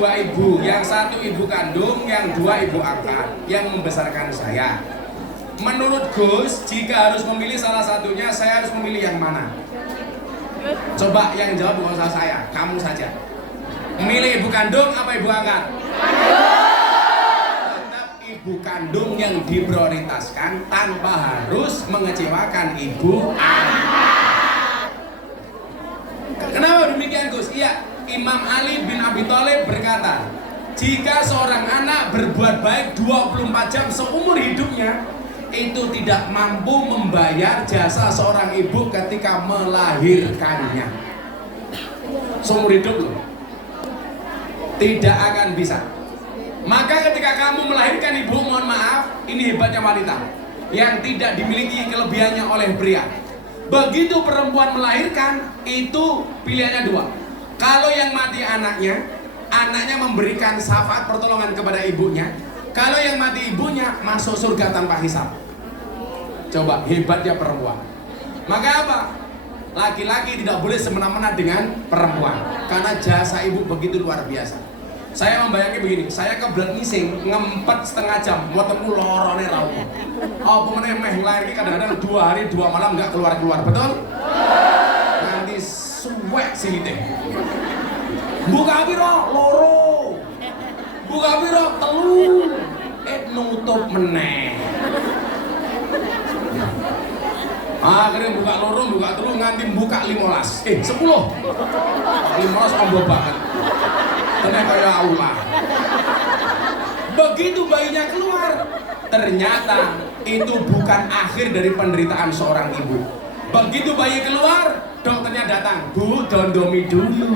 dua ibu, yang satu ibu kandung, yang dua ibu angkat, yang membesarkan saya. Menurut Gus, jika harus memilih salah satunya, saya harus memilih yang mana? Coba yang jawab bukan salah saya, kamu saja. Memilih ibu kandung apa ibu angkat? Tetap ibu kandung yang diprioritaskan tanpa harus mengecewakan ibu angkat. Kenapa demikian Gus? Iya. Imam Ali bin Abi Thalib berkata, jika seorang anak berbuat baik 24 jam seumur hidupnya, itu tidak mampu membayar jasa seorang ibu ketika melahirkannya. Seumur hidup loh, tidak akan bisa. Maka ketika kamu melahirkan ibu, mohon maaf, ini hebatnya wanita yang tidak dimiliki kelebihannya oleh pria. Begitu perempuan melahirkan, itu pilihannya dua. Kalau yang mati anaknya, anaknya memberikan syafaat pertolongan kepada ibunya. Kalau yang mati ibunya, masuk surga tanpa hisab. Coba, hebatnya perempuan. Maka apa? Laki-laki tidak boleh semena-mena dengan perempuan, karena jasa ibu begitu luar biasa. Saya membayangkan begini, saya kebelat ngising, ngempet setengah jam, mau temu lorone rawuh. Oh, pemenang meh lahir kadang-kadang 2 hari 2 malam nggak keluar-keluar, betul? Nanti suwek silite. Buka piro loro. Buka piro telu. Nutup meneh. Akhirnya buka loro, buka telu nganti buka 15. 10. 15 ombo banget. Tenan kaya Allah. Begitu bayinya keluar, ternyata itu bukan akhir dari penderitaan seorang ibu. Begitu bayi keluar, dokternya datang, Bu, dondomi dulu.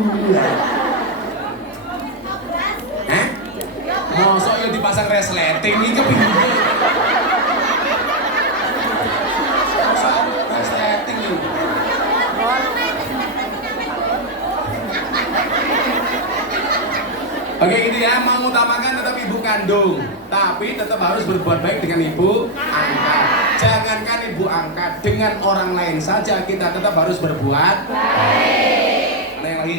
Mosok yang dipasang resleting ini kepingin. Resleting ini. Oke, ini ya, mengutamakan tetap ibu kandung, tapi tetap harus berbuat baik dengan ibu angkat. Jangankan ibu angkat, dengan orang lain saja kita tetap harus berbuat baik. Ada yang lagi?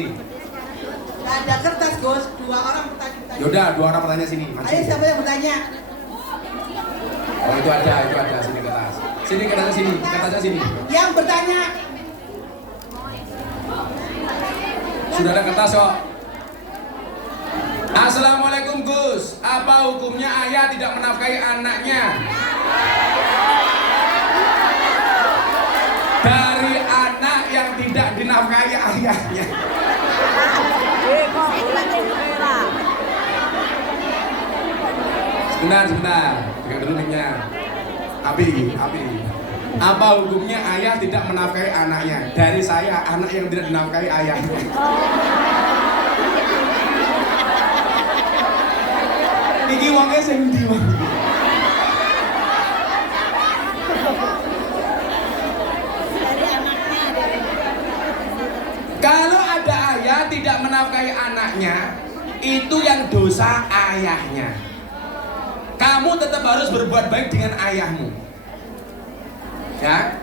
Ada kertas Gus, 2 orang bertanya. Yaudah, 2 orang bertanya sini. Ayo siapa yang bertanya? Oh itu ada sini kertas. Sini kertasnya sini, kertasnya sini. Yang bertanya. Sudah ada kertas kok. Assalamualaikum Gus, apa hukumnya ayah tidak menafkahi anaknya? Dari anak yang tidak dinafkahi ayahnya. Sebentar, dengar dulu mic-nya. Abi. Apa hukumnya ayah tidak menafkahi anaknya? Dari saya, anak yang tidak dinafkahi ayahnya. Iki wongnya sing ndi wae. Kalau ada ayah tidak menafkahi anaknya, itu yang dosa ayahnya. Kamu tetap harus berbuat baik dengan ayahmu. Ya,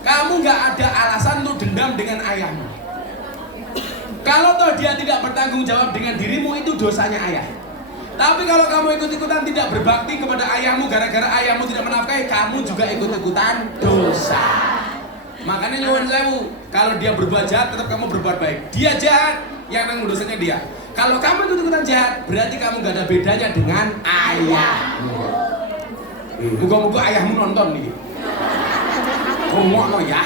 kamu nggak ada alasan untuk dendam dengan ayahmu. Kalau toh dia tidak bertanggung jawab dengan dirimu, itu dosanya ayah. Tapi kalau kamu ikut-ikutan tidak berbakti kepada ayahmu gara-gara ayahmu tidak menafkahi, kamu juga ikut-ikutan dosa. Makanya nyuwun sewu, kalau dia berbuat jahat tetap kamu berbuat baik. Dia jahat, yang nanggung dosanya dia. Kalau kamu ikut-ikutan jahat, berarti kamu gak ada bedanya dengan ayahmu. Moga-moga ayahmu nonton nih. Ngomong ya.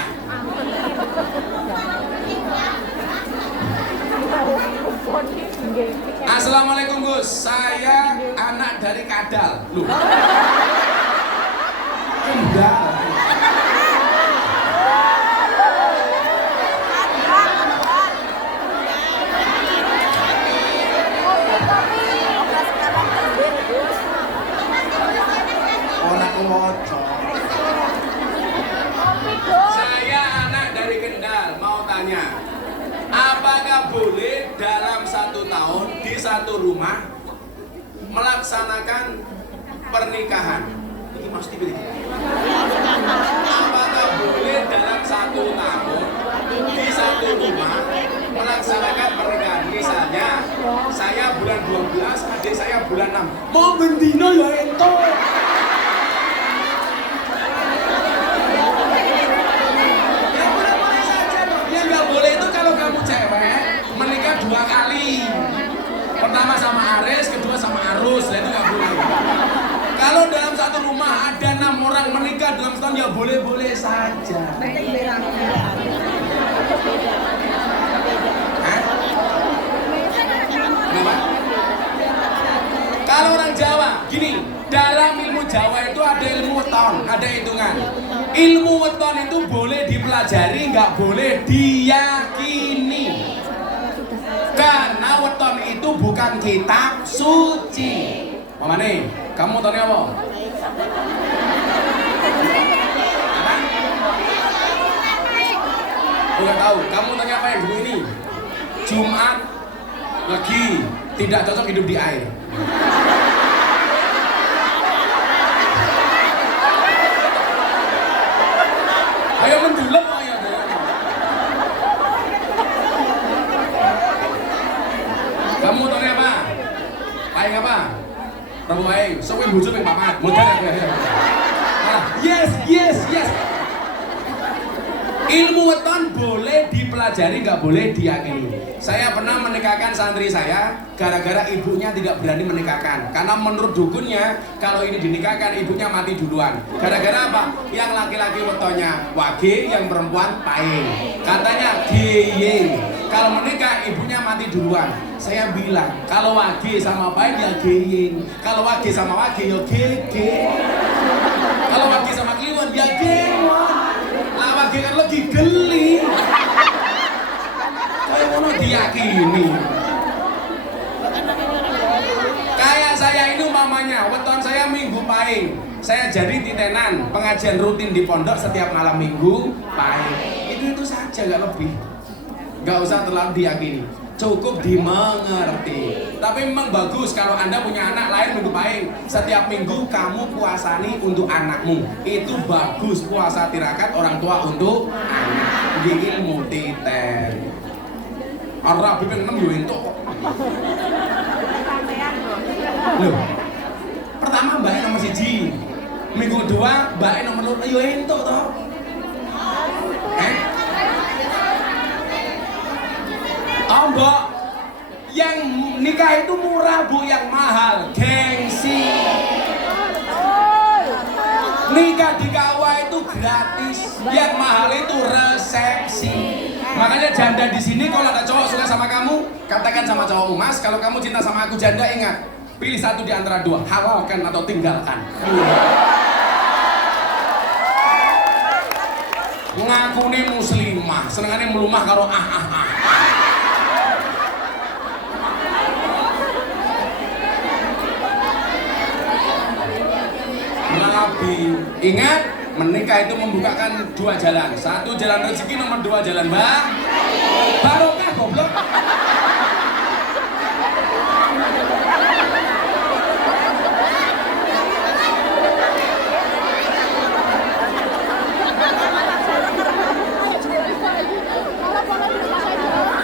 Assalamualaikum Gus, saya anak dari Kadal. Loh. Enggak. Orang ngocok. Saya anak dari Kendal, mau tanya. Apakah boleh dalam 1 tahun di satu rumah melaksanakan pernikahan? Ini mesti pilih. Apakah boleh dalam 1 tahun di satu rumah melaksanakan pernikahan? Misalnya Saya bulan 12, adik saya bulan 6. Mau bendino ya ento. Ya boleh-boleh saja. Yang nggak boleh itu kalau kamu cewek menikah 2 kali. Pertama sama Aris, kedua sama Arus, nah itu nggak boleh. Kalau dalam satu rumah ada 6 orang menikah dalam setahun ya boleh-boleh saja. Hah? Kenapa? Kalau orang Jawa, gini, dalam ilmu Jawa itu ada ilmu weton, ada hitungan. Ilmu weton itu boleh dipelajari, nggak boleh diyakini. Karena weton itu bukan kitab suci. Mama nih, kamu wetonnya apa? Apa? Bukan tahu, kamu tanya apa yang dulu ini? Jumat lagi tidak cocok hidup di air. Ayo mendelep ayo. Kamu tanya apa? Paling apa? Prabu paling, sok kowe bojo ping 4. Modern ya. Yes. Ilmu weton boleh dipelajari, nggak boleh diyakini. Saya pernah menikahkan santri saya gara-gara ibunya tidak berani menikahkan. Karena menurut dukunnya, kalau ini dinikahkan ibunya mati duluan. Gara-gara apa? Yang laki-laki wetonnya wage, yang perempuan paing. Katanya geye. Kalau menikah ibunya mati duluan. Saya bilang, kalau wage sama paing ya geying. Kalau wage sama wage ya gege. Kalau wage sama kliwon ya gewon. Lah wage kan lagi geli. Kayak ngono diyakini. Kayak saya ini umpamanya, weton saya minggu paing. Saya jadi titenan, pengajian rutin di pondok setiap malam minggu paing. Itu saja, nggak lebih. Nggak usah terlalu diyakini. Cukup dimengerti. Tapi memang bagus kalau Anda punya anak lain minggu paing. Setiap minggu kamu puasani untuk anakmu. Itu bagus, puasa tirakat orang tua untuk anak. Di ilmu titen. Orang bipin 6 yo entuk kok. Loh. Pertama mbak nomor 1. Minggu kedua mbak nomor 2 yo entuk toh. Mbak, yang nikah itu murah bu, yang mahal gengsi. Nikah di KUA itu gratis, yang mahal itu resepsi. Makanya janda di sini kalau ada cowok suka sama kamu, katakan sama cowokmu, Mas, kalau kamu cinta sama aku janda, ingat, pilih satu di antara 2, halalkan atau tinggalkan. Ngaku nih muslimah, senengannya melumah karo Ingat, menikah itu membukakan 2 jalan. 1 jalan rezeki, nomor 2 jalan barokah goblok.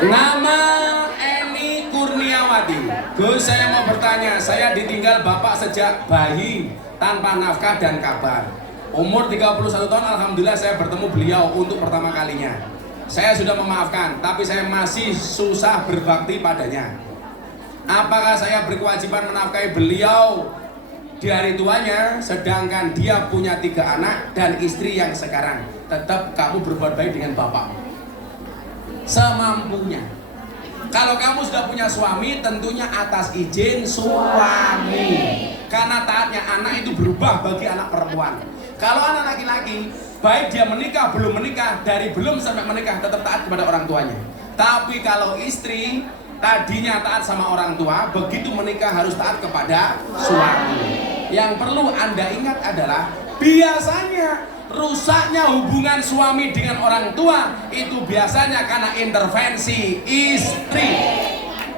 Nama Eni Kurniawati. Gus, saya mau bertanya, saya ditinggal bapak sejak bayi tanpa nafkah dan kabar. Umur 31 tahun, alhamdulillah saya bertemu beliau untuk pertama kalinya. Saya sudah memaafkan, tapi saya masih susah berbakti padanya. Apakah saya berkewajiban menafkahi beliau di hari tuanya, sedangkan dia punya 3 anak dan istri yang sekarang? Tetap kamu berbuat baik dengan bapak semampunya. Kalau kamu sudah punya suami, tentunya atas izin suami. Karena taatnya anak itu berubah bagi anak perempuan. Kalau anak laki-laki, baik dia menikah, belum menikah, dari belum sampai menikah tetap taat kepada orang tuanya. Tapi kalau istri, tadinya taat sama orang tua, begitu menikah harus taat kepada suami. Yang perlu Anda ingat adalah, biasanya rusaknya hubungan suami dengan orang tua itu biasanya karena intervensi istri.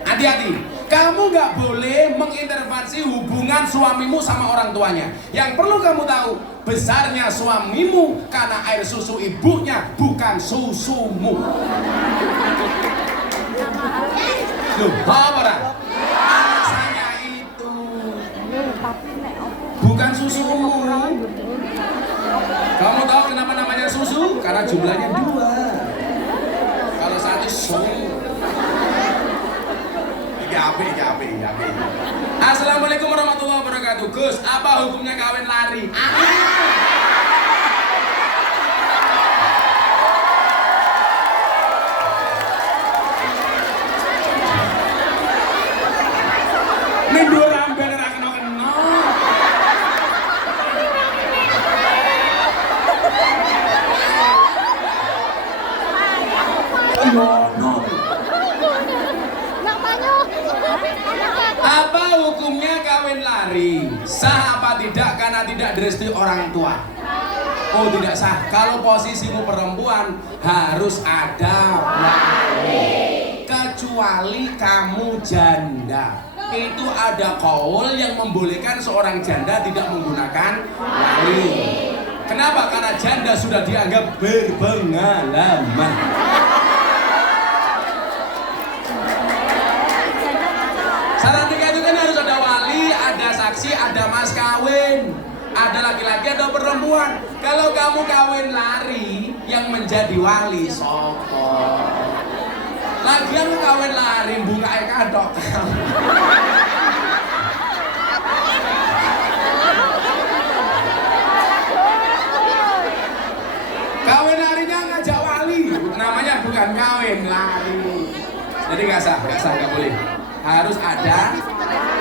Hati-hati, kamu nggak boleh mengintervensi hubungan suamimu sama orang tuanya. Yang perlu kamu tahu, besarnya suamimu karena air susu ibunya, bukan susumu. Loh, apa? Bukan susumu. Kamu tahu kenapa namanya susu? Karena jumlahnya 2. Kalau satu susu. Gape. Assalamualaikum warahmatullahi wabarakatuh. Gus, apa hukumnya kawin lari? Ini dua ramben ora kena-kena. Apa hukumnya kawin lari? Sah apa tidak karena tidak direstui orang tua? Oh, tidak sah. Kalau posisimu perempuan harus ada wali. Kecuali kamu janda. Itu ada kaul yang membolehkan seorang janda tidak menggunakan wali. Kenapa? Karena janda sudah dianggap berpengalaman. Syarat nikah itu kan harus ada wali, ada saksi, ada mas kawin, ada laki-laki, ada perempuan. Kalau kamu kawin lari, yang menjadi wali sopo. Lagian kawin lari buka kadok. Kawin larinya ngajak wali, namanya bukan kawin lari. Jadi nggak sah, nggak boleh. Harus ada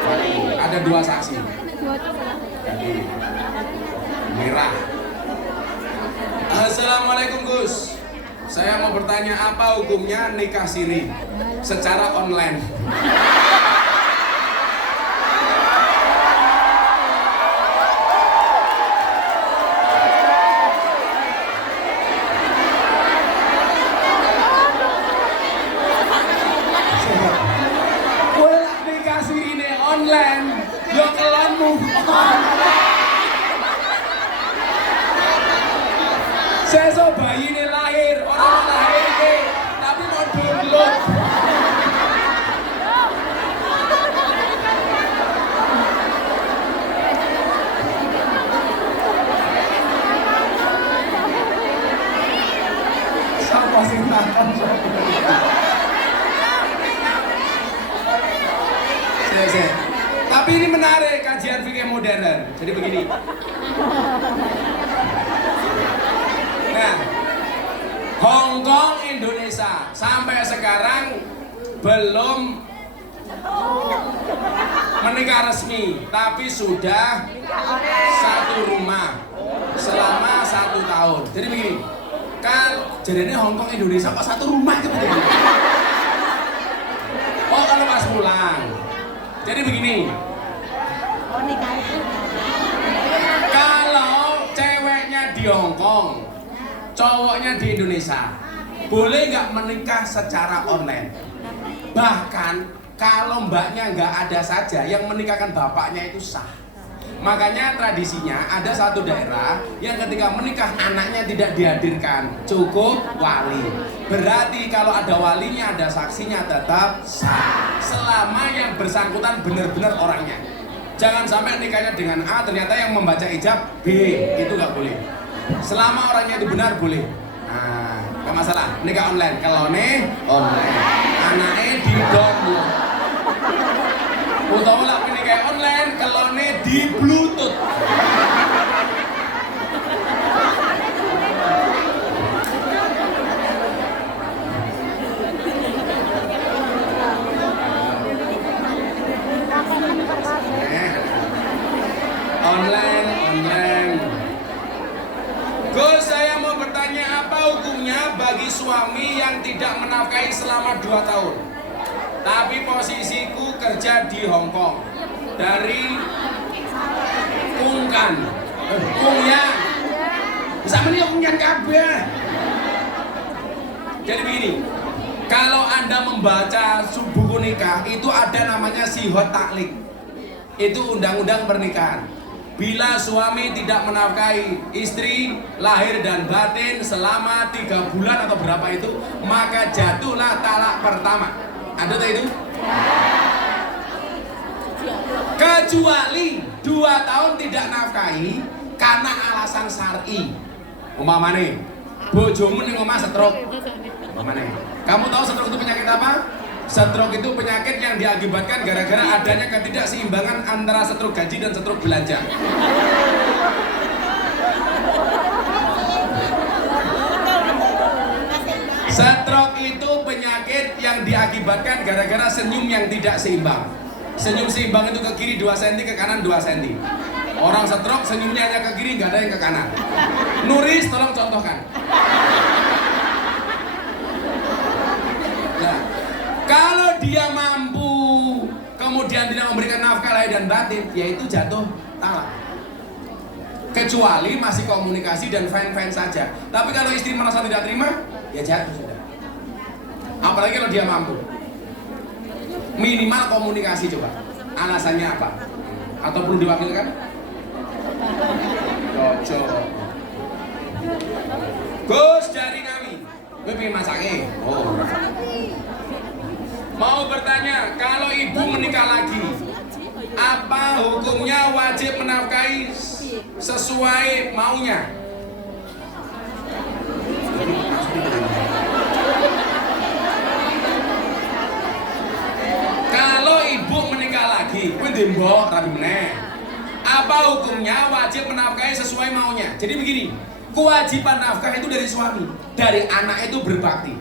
wali, ada 2 saksi. Jadi merah. Assalamualaikum Gus. Saya mau bertanya apa hukumnya nikah siri secara online? Online, yo kelonmu. Sesuk bayi ini lahir, orang lahir ini, tapi mau download. Siapa sih makan? Tapi ini menarik kajian fikih modern. Jadi begini. Nah, Hong Kong Indonesia sampai sekarang belum menikah resmi, tapi sudah satu rumah selama 1 tahun. Jadi begini. Kan jadinya Hong Kong Indonesia kok satu rumah itu begini. Oh, kalau pas pulang. Jadi begini, kalau ceweknya di Hong Kong, cowoknya di Indonesia, boleh nggak menikah secara online? Bahkan kalau mbaknya nggak ada saja, yang menikahkan bapaknya itu sah. Makanya tradisinya ada satu daerah yang ketika menikah anaknya tidak dihadirkan, cukup wali. Berarti kalau ada walinya, ada saksinya tetap sah. Selama yang bersangkutan benar-benar orangnya. Jangan sampai nikahnya dengan A ternyata yang membaca ijab B, itu nggak boleh. Selama orangnya itu benar boleh. Nah, nggak masalah. Nikah online, kalau online, anaknya di download. Utawa lah nikah online, kalau di Bluetooth. Online. Gus, saya mau bertanya apa hukumnya bagi suami yang tidak menafkahi selama 2 tahun? Tapi posisiku kerja di Hong Kong. Dari Kungkan. Kungyang. Bisa meniup Kungyang kabeh. Jadi begini. Kalau Anda membaca buku nikah, itu ada namanya sihot taklik. Itu undang-undang pernikahan. Bila suami tidak menafkahi istri lahir dan batin selama 3 bulan atau berapa itu, maka jatuhlah talak pertama. Ada tak itu? Kecuali 2 tahun tidak nafkahi karena alasan syar'i. Umpamane bojomu ning omah stroke. Umpamane. Kamu tahu stroke itu penyakit apa? Stroke itu penyakit yang diakibatkan gara-gara adanya ketidakseimbangan antara stroke gaji dan stroke belanja. Stroke itu penyakit yang diakibatkan gara-gara senyum yang tidak seimbang. Senyum seimbang itu ke kiri 2 cm, ke kanan 2 cm. Orang stroke senyumnya hanya ke kiri, nggak ada yang ke kanan. Nuris, tolong contohkan. Nah, kalau dia mampu kemudian tidak memberikan nafkah lahir dan batin, yaitu jatuh talak. Kecuali masih komunikasi dan fine-fine saja. Tapi kalau istri merasa tidak terima, ya jatuh sudah. Apalagi kalau dia mampu. Minimal komunikasi coba. Alasannya apa? Atau perlu diwakilkan? Cocok. Gus dari Ngawi. Gue pengen masake. Oh. Mau bertanya, kalau ibu menikah lagi, apa hukumnya wajib menafkahi sesuai maunya? Kalau ibu menikah lagi, kuwi ndembok rabi meneh. Apa hukumnya wajib menafkahi sesuai maunya? Jadi begini, kewajiban nafkah itu dari suami, dari anak itu berbakti.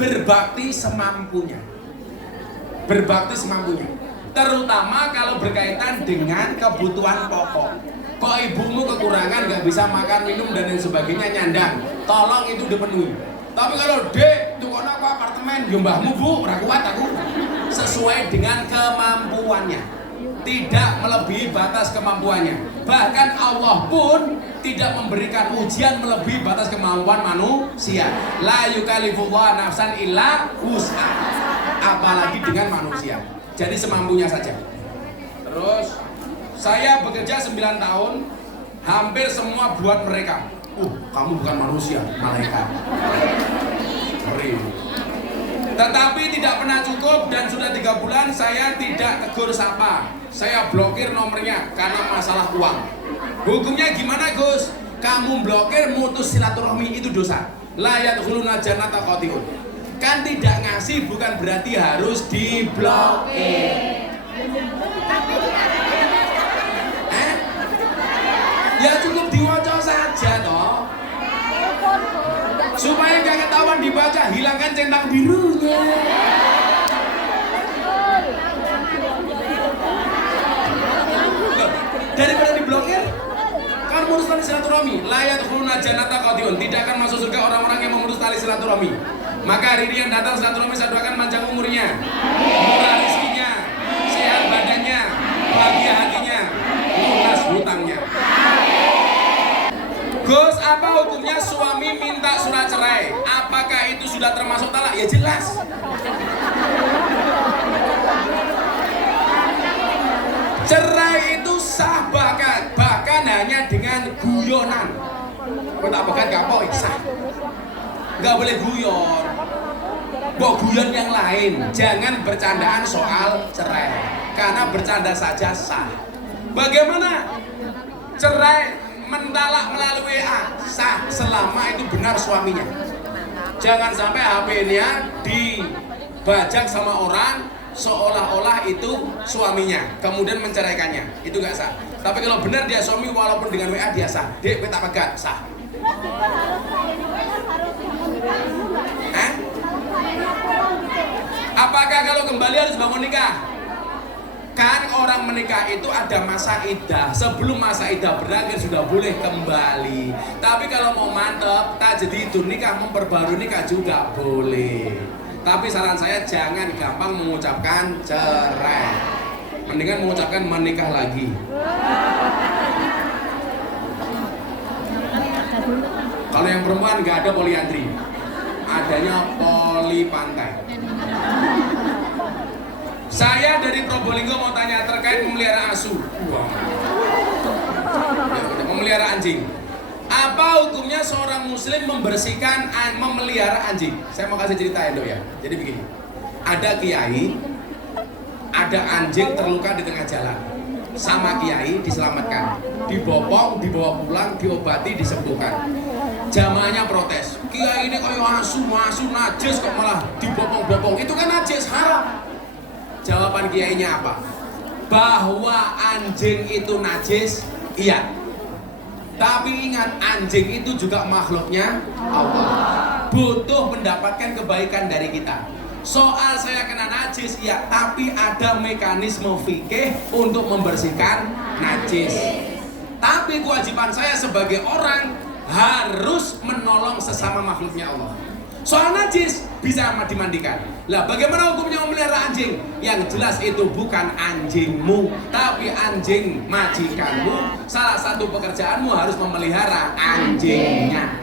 Berbakti semampunya. Berbakti semampunya. Terutama kalau berkaitan dengan kebutuhan pokok. Kok ibumu kekurangan, nggak bisa makan, minum dan lain sebagainya, nyandang, tolong itu dipenuhi. Tapi kalau dek, tukono aku apartemen, mbahmu bu, ora kuat aku. Sesuai dengan kemampuannya, tidak melebihi batas kemampuannya. Bahkan Allah pun tidak memberikan ujian melebihi batas kemampuan manusia. La yukallifullahu nafsan illa wus'aha. Apalagi dengan manusia. Jadi semampunya saja. Terus saya bekerja 9 tahun, hampir semua buat mereka. Kamu bukan manusia, malaikat. Tetapi tidak pernah cukup dan sudah 3 bulan saya tidak tegur sapa. Saya blokir nomornya karena masalah uang. Hukumnya gimana Gus? Kamu blokir, mutus silaturahmi itu dosa. La yadkhuluna jannata qati'un. Kan tidak ngasih bukan berarti harus diblokir. Ya cukup diwaca saja toh. Supaya gak ketahuan dibaca, hilangkan centang birunya. Daripada diblokir, kan memutus tali silaturahmi. La yadkhuluna jannata qati'un. Tidak akan masuk surga orang-orang yang memutus tali silaturahmi. Maka hari ini yang datang silaturahmi saya doakan panjang umurnya, murah rezekinya, sehat badannya, bahagia hatinya, lunas hutangnya. Gus, apa hukumnya suami minta surat cerai? Apakah itu sudah termasuk talak? Ya jelas. Cerai itu sah bahkan hanya dengan guyonan. Kau tak bahkan kapok sah. Nggak boleh guyon. Kok guyon yang lain. Jangan bercandaan soal cerai. Karena bercanda saja sah. Bagaimana cerai mentalak melalui WA? Sah selama itu benar suaminya. Jangan sampai HP-nya dibajak sama orang seolah-olah itu suaminya, kemudian menceraikannya. Itu nggak sah. Tapi kalau benar dia suami walaupun dengan WA dia sah. Dek, kita pegat, sah. Apakah kalau kembali harus bangun nikah? Kan orang menikah itu ada masa iddah. Sebelum masa iddah berakhir sudah boleh kembali. Tapi kalau mau mantep, tak jadi itu nikah, memperbarui nikah juga boleh. Tapi saran saya jangan gampang mengucapkan cerai. Mendingan mengucapkan menikah lagi. Kalau yang perempuan nggak ada poliandri, adanya poli pantai. Saya dari Probolinggo mau tanya terkait memelihara asu. Memelihara anjing. Apa hukumnya seorang muslim membersihkan memelihara anjing? Saya mau kasih cerita ya dok ya. Jadi begini, ada kiai, ada anjing terluka di tengah jalan. sama kiai diselamatkan, dibopong, dibawa pulang, diobati, disembuhkan. Jamaahnya protes, kiai ini kayak asu najis kok malah dibopong-bopong, itu kan najis, haram. Jawaban kiainya apa? Bahwa anjing itu najis, iya. Tapi ingat, anjing itu juga makhluknya Allah, butuh mendapatkan kebaikan dari kita. Soal saya kena najis, ya, tapi ada mekanisme fikih untuk membersihkan najis. Tapi kewajiban saya sebagai orang harus menolong sesama makhluknya Allah. Soal najis bisa dimandikan. Lah bagaimana hukumnya memelihara anjing? Yang jelas itu bukan anjingmu, tapi anjing majikanmu. Salah satu pekerjaanmu harus memelihara anjingnya.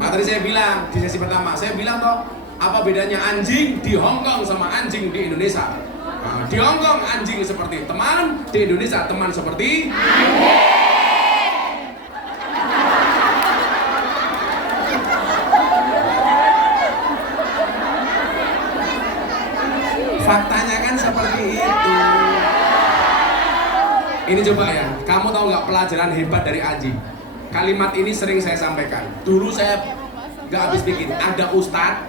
Materi saya bilang di sesi pertama, saya bilang toh, apa bedanya anjing di Hong Kong sama anjing di Indonesia? Nah, di Hong Kong anjing seperti teman, di Indonesia teman seperti anjing. Faktanya kan seperti itu. Ini coba ya, kamu tahu nggak pelajaran hebat dari anjing? Kalimat ini sering saya sampaikan. Dulu saya nggak habis pikir. Ada ustadz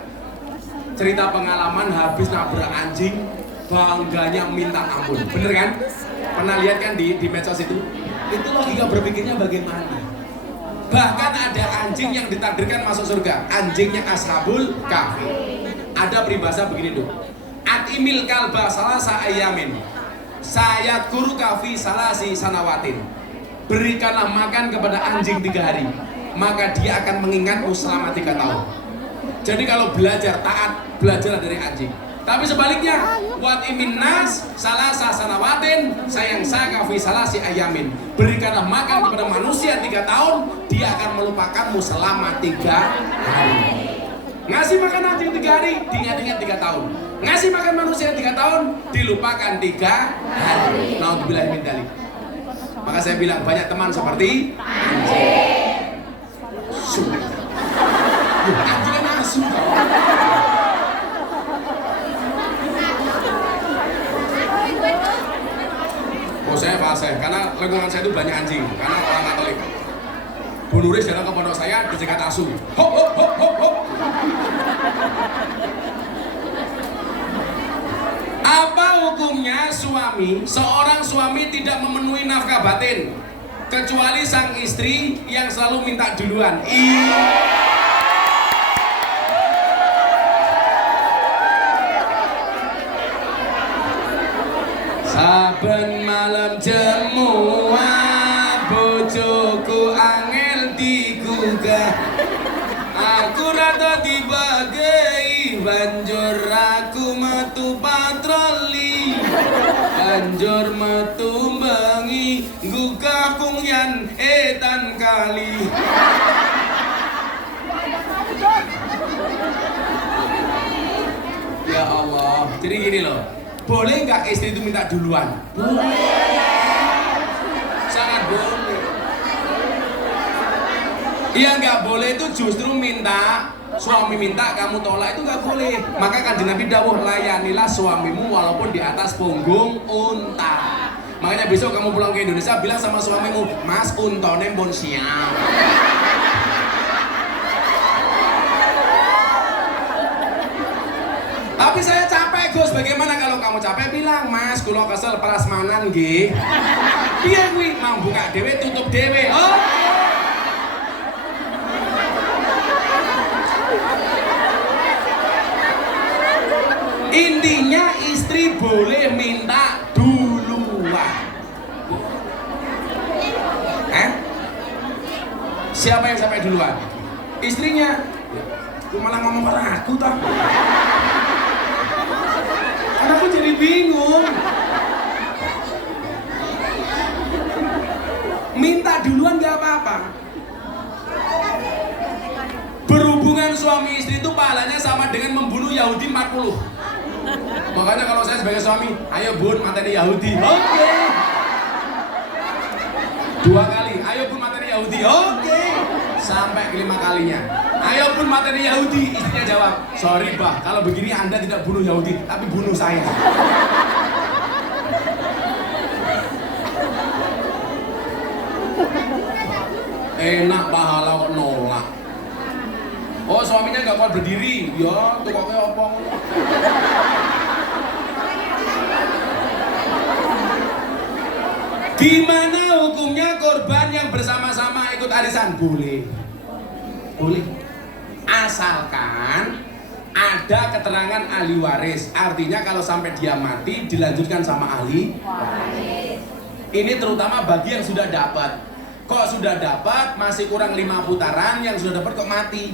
cerita pengalaman habis nabrak anjing, bangganya minta ampun. Bener kan? Pernah lihat kan di medsos itu? Itu logika berpikirnya bagaimana? Bahkan ada anjing yang ditakdirkan masuk surga, anjingnya Ashabul Kahfi. Ada peribahasa begini tuh. Atimil kalba salasa ayamin, sayat guru kafi salasi sanawatin. Berikanlah makan kepada anjing 3 hari, maka dia akan mengingatmu selama 3 tahun. Jadi kalau belajar taat, belajar dari anjing. Tapi sebaliknya, wat imin nas salasa sanawatin, sayang sakafi salasi ayamin. Berikanlah makan kepada manusia 3 tahun, dia akan melupakanmu selama 3 hari. Ngasih makan anjing 3 hari, diingat-ingat 3 tahun. Ngasih makan manusia 3 tahun, dilupakan 3 hari. Naudzubillah min dzalik. Maka saya bilang banyak teman seperti anjing. Anjing kan asu. Oh saya fase, karena lingkungan saya itu banyak anjing, karena orang Katolik. Bu Nuris datang ke pondok saya dicegat asu. Hop hop hop hop hop. Apa hukumnya seorang suami tidak memenuhi nafkah batin kecuali sang istri yang selalu minta duluan? Saben malam jemuah bojoku angel digugah, aku rata dibagi banjur aku metu patroli, banjur metu bengi gugah pungyan etan kali. Ya Allah, jadi gini loh, boleh nggak istri itu minta duluan? Boleh, sangat boleh. Iya nggak boleh itu justru minta, suami minta kamu tolak itu nggak boleh. Maka kanjeng Nabi dawuh, layanilah suamimu walaupun di atas punggung unta. Makanya besok kamu pulang ke Indonesia bilang sama suamimu, Mas untone pun siap. Tapi saya capek Gus, bagaimana kalau kamu capek? Bilang, Mas kula kesel prasmanan nggih. Piye kuwi? Mang buka dhewe tutup dhewe. Oh. Intinya istri boleh minta duluan. Siapa yang sampai duluan? Istrinya. Aku malah ngomong ke aku toh. Karena aku jadi bingung. Minta duluan gak apa-apa. Berhubungan suami istri itu pahalanya sama dengan membunuh Yahudi 40. Makanya kalau saya sebagai suami, ayo bun materi Yahudi. Oke. 2 kali, ayo bun materi Yahudi. Oke. Sampai ke 5 kalinya. Ayo bun materi Yahudi. Istrinya jawab, sorry bah, kalau begini Anda tidak bunuh Yahudi, tapi bunuh saya. berdiri. Ya, tukoknya opong. Gimana hukumnya korban yang bersama-sama ikut arisan? Boleh. Boleh. Asalkan ada keterangan ahli waris. Artinya kalau sampai dia mati dilanjutkan sama ahli waris. Ini terutama bagi yang sudah dapat. Kok sudah dapat masih kurang 5 putaran, yang sudah dapat kok mati.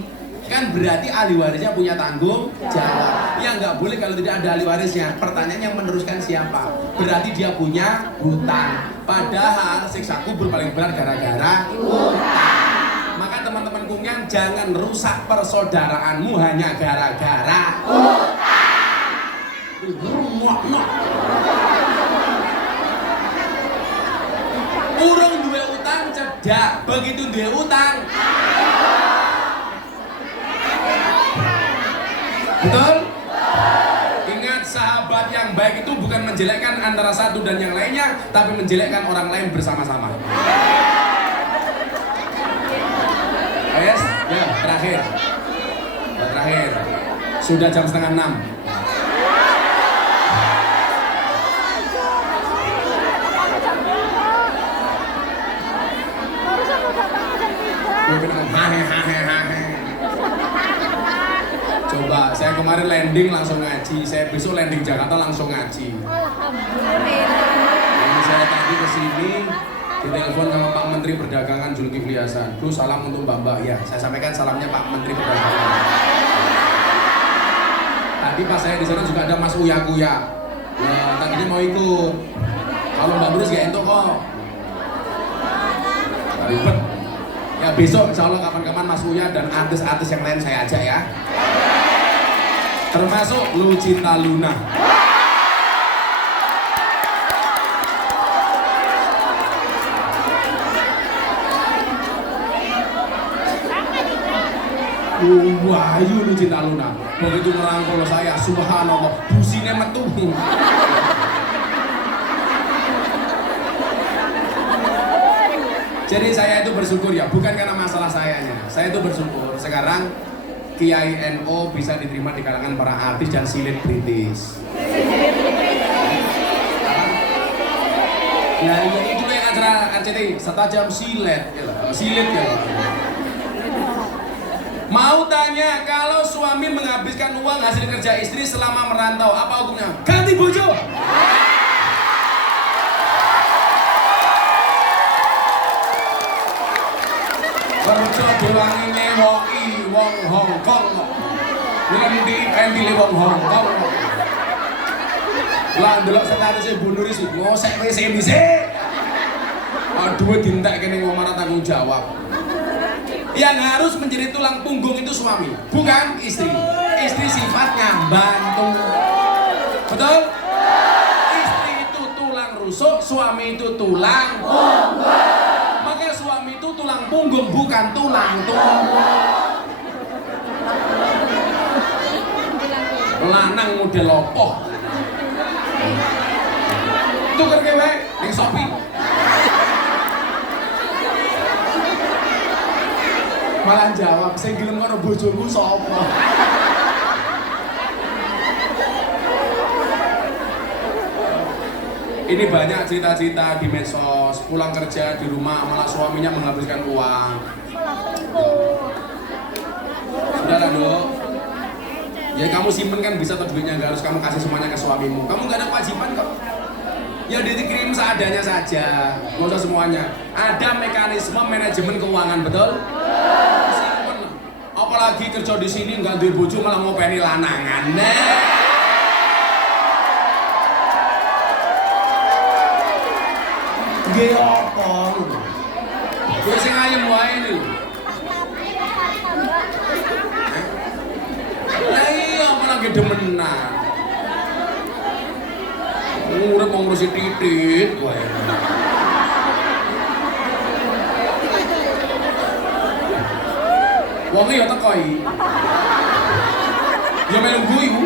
Kan berarti ahli warisnya punya tanggung jawab. Ya nggak boleh kalau tidak ada ahli warisnya. Pertanyaan yang meneruskan siapa? Berarti dia punya hutang. Padahal siksa kubur paling berat gara-gara hutang. Maka teman-teman kunyang jangan rusak persaudaraanmu hanya gara-gara hutang. Urung duwe utang cedak, begitu duwe utang. Betul? Ingat, sahabat yang baik itu bukan menjelekkan antara satu dan yang lainnya, tapi menjelekkan orang lain bersama-sama. Yes, ya terakhir. Terakhir. Sudah jam 5:30. Coba, saya kemarin landing langsung ngaji, saya besok landing Jakarta langsung ngaji. Jadi saya tadi kesini, ditelepon sama Pak Menteri Perdagangan Zulkifli Hasan. Terus salam untuk Mbak-mbak, ya saya sampaikan salamnya Pak Menteri Perdagangan. Tadi pas saya di sana juga ada Mas Uya Kuya. Nah, tadinya mau ikut. Kalau Mbak Bruce gak entuk kok. Ribet. Ya besok insya Allah kapan-kapan Mas Uya dan artis-artis yang lain saya ajak ya. Termasuk Lucinta Luna. Wahyu Lucinta Luna. Begitu merangkul saya, subhanallah, businya metu. Jadi saya itu bersyukur ya, bukan karena masalah sayanya. Saya itu bersyukur sekarang Kiai NO bisa diterima di kalangan para artis dan selebritis. Nah itu kayak acara RCTI, setajam silet, silet ya. Mau tanya, kalau suami menghabiskan uang hasil kerja istri selama merantau, apa hukumnya? Ganti bojo. Kerja diwangi ngewoki wong Hongkong. Ngendi pendile wong Hongkong. Lah ndelok statusé Bu Nuri sih ngosek wis dhisik. Aduh dintek kene ngomong tanggung jawab. Yang harus menjadi tulang punggung itu suami, bukan istri. Istri sifatnya bantu. Betul? Istri itu tulang rusuk, suami itu tulang punggung. Maka suami itu tulang punggung, bukan tulang tunggung. Lanang model lopoh. Tuker kewe ning Shopee. Malah jawab, sing gelem karo bojomu sapa? Ini banyak cerita-cerita di medsos, pulang kerja di rumah malah suaminya menghabiskan uang. Sudah lah Dok. Ya kamu simpen kan bisa atau duitnya, nggak harus kamu kasih semuanya ke suamimu. Kamu nggak ada kewajiban kok. Ya dikirim seadanya saja, nggak usah semuanya. Ada mekanisme manajemen keuangan, betul? Simpen. Apalagi kerja di sini nggak duwe bojo malah ngopeni lanangan. Nggih apa lho. Kowe sing ayem wae lho. Lah iya malah ge demenan. Urip mau ngurusi titit wae. Wonge ya teko iki. Ya melu guyu.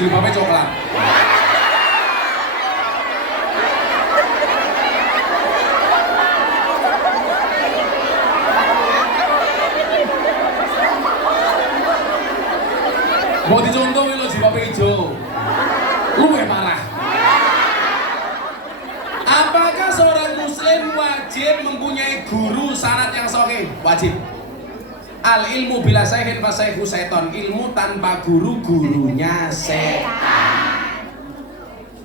Jilbabe coklat. guru sanad yang sahih wajib. Al ilmu bila syaihin fa syaihu syaiton. Ilmu tanpa guru, gurunya setan.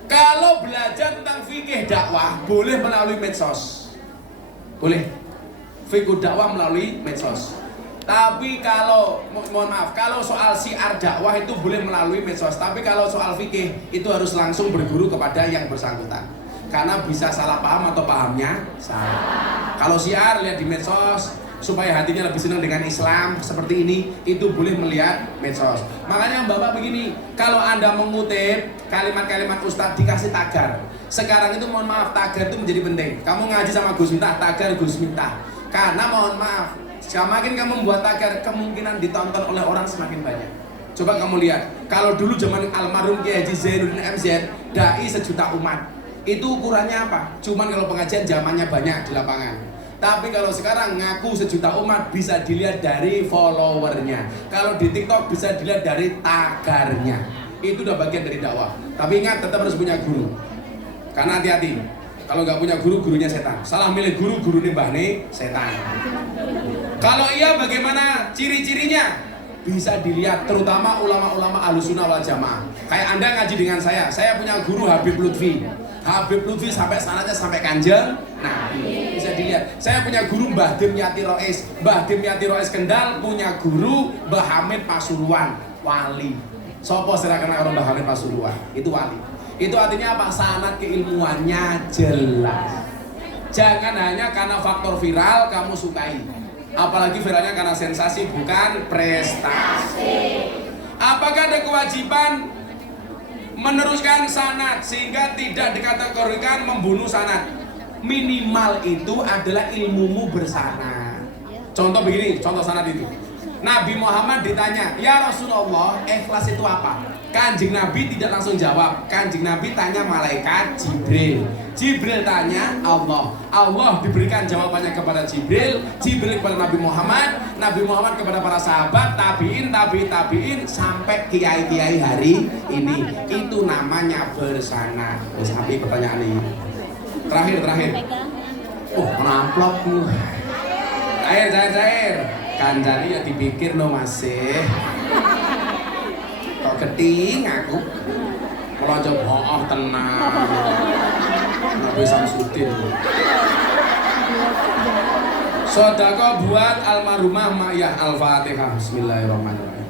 Kalau belajar tentang fikih dakwah boleh melalui medsos. Boleh. Fikih dakwah melalui medsos. Tapi kalau mohon maaf, kalau soal syiar dakwah itu boleh melalui medsos. Tapi kalau soal fikih itu harus langsung berguru kepada yang bersangkutan. Karena bisa salah paham atau pahamnya salah. Kalau syiar lihat di medsos supaya hatinya lebih senang dengan Islam seperti ini, itu boleh melihat medsos. Makanya Bapak begini, kalau Anda mengutip kalimat-kalimat Ustadz dikasih tagar. Sekarang itu mohon maaf, tagar itu menjadi penting. Kamu ngaji sama Gus Miftah, tagar Gus Miftah. Karena mohon maaf, semakin kamu membuat tagar, kemungkinan ditonton oleh orang semakin banyak. Coba kamu lihat, kalau dulu zaman almarhum Kiai Haji Zainuddin MZ, dai sejuta umat. Itu ukurannya apa? Cuman kalau pengajian zamannya banyak di lapangan. Tapi kalau sekarang ngaku sejuta umat bisa dilihat dari followernya. Kalau di TikTok bisa dilihat dari tagarnya. Itu udah bagian dari dakwah. Tapi ingat tetap harus punya guru. Karena hati-hati. Kalau nggak punya guru, gurunya setan. Salah milih guru, gurunya bahne setan. Kalau iya bagaimana ciri-cirinya? Bisa dilihat terutama ulama-ulama Ahlussunnah wal Jamaah. Kayak Anda ngaji dengan saya punya guru Habib Lutfi. Habib Lutfi sampai sanadnya sampai Kanjeng Nabi. Bisa dilihat. Saya punya guru Mbah Dim Yati Rois. Mbah Dim Yati Rois Kendal punya guru Mbah Hamid Pasuruan, wali. Sopo sira kenal karo Mbah Hamid Pasuruan? Itu wali. Itu artinya apa? Sanad keilmuannya jelas. Jangan hanya karena faktor viral kamu sukai. Apalagi viralnya karena sensasi bukan prestasi. Apakah ada kewajiban meneruskan sanad sehingga tidak dikategorikan membunuh sanad? Minimal itu adalah ilmumu bersanad. Contoh begini, contoh sanad itu. Nabi Muhammad ditanya, "Ya Rasulullah, ikhlas itu apa?" Kanjeng Nabi tidak langsung jawab. Kanjeng Nabi tanya malaikat Jibril. Jibril tanya Allah. Allah diberikan jawabannya kepada Jibril. Jibril kepada Nabi Muhammad. Nabi Muhammad kepada para sahabat, tabiin, tabiin sampai kiai-kiai hari ini. Itu namanya bersanad. Sampai pertanyaan ini. Terakhir. Oh, amplopmu. Cair. Kancane ya dipikir no masih. Kok keting aku. Kalau coba tenang. Nabi Samsudin. Sedekah buat almarhumah Ma'iyah. Al-Fatihah. Bismillahirrahmanirrahim.